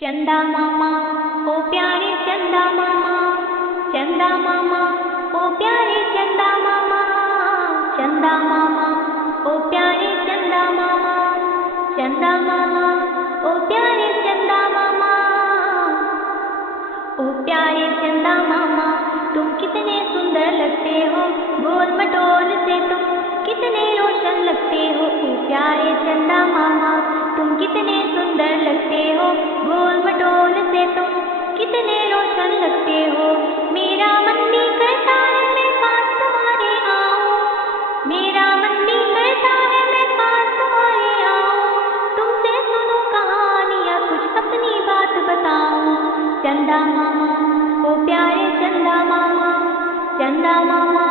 चंदा मामा ओ प्यारे चंदा मामा, चंदा मामा ओ प्यारे चंदा मामा, चंदा मामा ओ प्यारे चंदा मामा, चंदा मामा ओ प्यारे चंदा मामा। ओ प्यारे चंदा मामा तुम कितने सुंदर लगते हो, गोल मटोल से तुम कितने रोशन लगते हो। ओ प्यारे चंदा मामा तुम कितने सुंदर लगते हो, गोल मटोल से तुम कितने रोशन लगते हो। मेरा मन भी करता है मैं पास तुम्हारे आऊं, मेरा मन भी करता है मैं पास तुम्हारे आऊं, तुमसे सुनूं कहानियाँ कुछ अपनी बात बताऊं। चंदा मामा ओ प्यारे चंदा मामा, चंदा मामा